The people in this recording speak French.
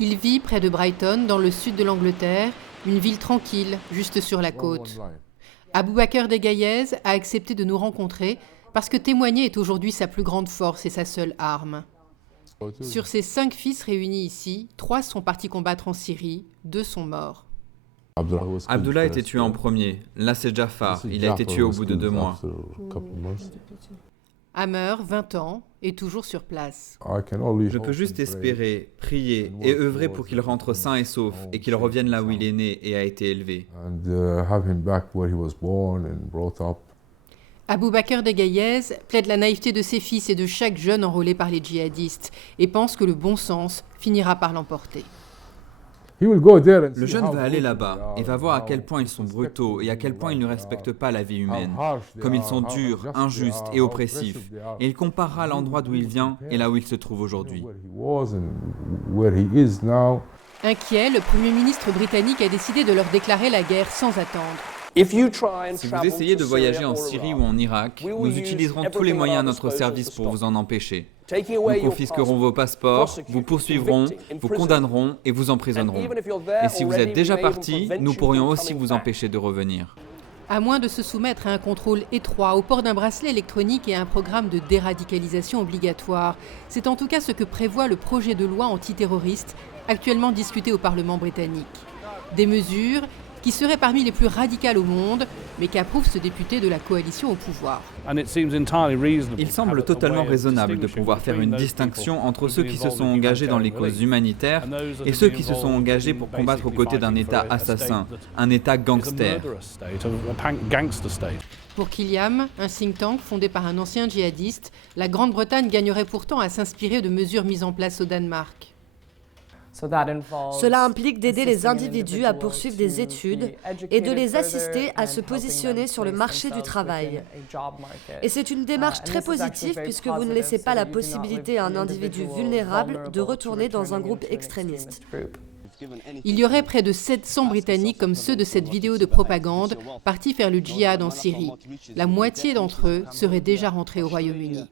Il vit près de Brighton, dans le sud de l'Angleterre, une ville tranquille, juste sur la côte. Aboubaker Degayez a accepté de nous rencontrer parce que témoigner est aujourd'hui sa plus grande force et sa seule arme. Sur ses 5 fils réunis ici, 3 sont partis combattre en Syrie, 2 sont morts. Abdullah a été tué en premier. Là, c'est Jafar. Il a été tué au bout de 2 mois. Amer, 20 ans, est toujours sur place. Je peux juste espérer, prier et œuvrer pour qu'il rentre sain et sauf et qu'il revienne là où il est né et a été élevé. Aboubaker Degayez plaide la naïveté de ses fils et de chaque jeune enrôlé par les djihadistes et pense que le bon sens finira par l'emporter. Le jeune va aller là-bas et va voir à quel point ils sont brutaux et à quel point ils ne respectent pas la vie humaine, comme ils sont durs, injustes et oppressifs. Et il comparera l'endroit d'où il vient et là où il se trouve aujourd'hui. Inquiet, le Premier ministre britannique a décidé de leur déclarer la guerre sans attendre. Si vous essayez de voyager en Syrie ou en Irak, nous utiliserons tous les moyens à notre service pour vous en empêcher. Nous confisquerons vos passeports, vous poursuivrons, vous condamnerons et vous emprisonnerons. Et si vous êtes déjà parti, nous pourrions aussi vous empêcher de revenir. À moins de se soumettre à un contrôle étroit, au port d'un bracelet électronique et à un programme de déradicalisation obligatoire. C'est en tout cas ce que prévoit le projet de loi antiterroriste actuellement discuté au Parlement britannique. Des mesures qui seraient parmi les plus radicales au monde, mais qu'approuve ce député de la coalition au pouvoir. Il semble totalement raisonnable de pouvoir faire une distinction entre ceux qui se sont engagés dans les causes humanitaires et ceux qui se sont engagés pour combattre aux côtés d'un État assassin, un État gangster. Pour Kiliam, un think tank fondé par un ancien djihadiste, la Grande-Bretagne gagnerait pourtant à s'inspirer de mesures mises en place au Danemark. Cela implique d'aider les individus à poursuivre des études et de les assister à se positionner sur le marché du travail. Et c'est une démarche très positive puisque vous ne laissez pas la possibilité à un individu vulnérable de retourner dans un groupe extrémiste. Il y aurait près de 700 Britanniques comme ceux de cette vidéo de propagande partis faire le djihad en Syrie. La moitié d'entre eux seraient déjà rentrés au Royaume-Uni.